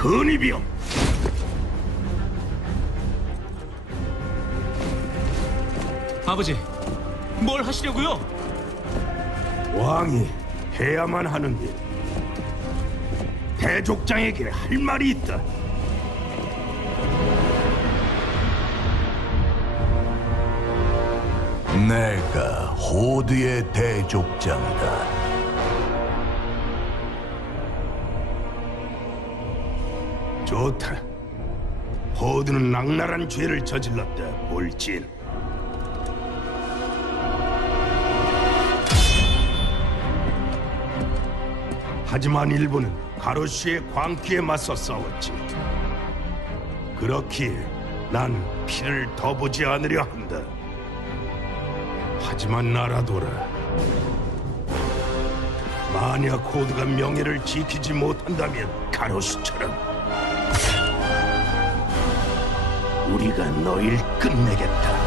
근위병 아버지, 뭘 하시려고요? 왕이 해야만 하는 일. 대족장에게 할 말이 있다. 내가 호드의 대족장이다. 좋다. 호드는 악랄한 죄를 저질렀다, 볼진. 하지만 일본은 가로시의 광기에 맞서 싸웠지. 그렇기에 난 피를 더 보지 않으려 한다. 하지만 나라도라. 만약 호드가 명예를 지키지 못한다면 가로시처럼 우리가 너일 끝내겠다.